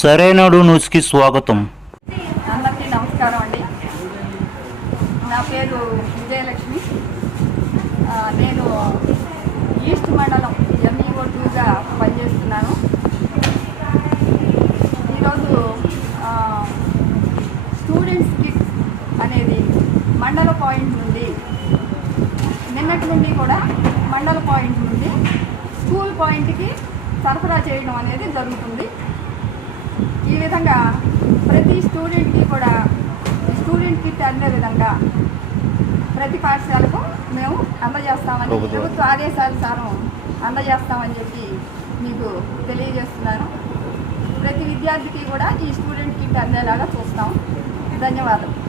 సరైనడు న్యూస్కి స్వాగతం. అందరికీ నమస్కారం అండి. నా పేరు విజయలక్ష్మి. నేను ఈస్ట్ మండలం ఎంఈఓ టూగా పనిచేస్తున్నాను. ఈరోజు స్టూడెంట్స్ కిట్ అనేది మండల పాయింట్ నుండి నిన్నటి నుండి కూడా మండల పాయింట్ నుండి స్కూల్ పాయింట్కి సరఫరా చేయడం అనేది జరుగుతుంది. ఈ విధంగా ప్రతి స్టూడెంట్కి కూడా స్టూడెంట్ కిట్ అందే విధంగా ప్రతి పాఠశాలకు మేము అందజేస్తామని ప్రభుత్వం. ఆదేశానుసారం అందజేస్తామని చెప్పి మీకు తెలియజేస్తున్నాను. ప్రతి విద్యార్థికి కూడా ఈ స్టూడెంట్ కిట్ అందేలాగా చూస్తాం. ధన్యవాదాలు.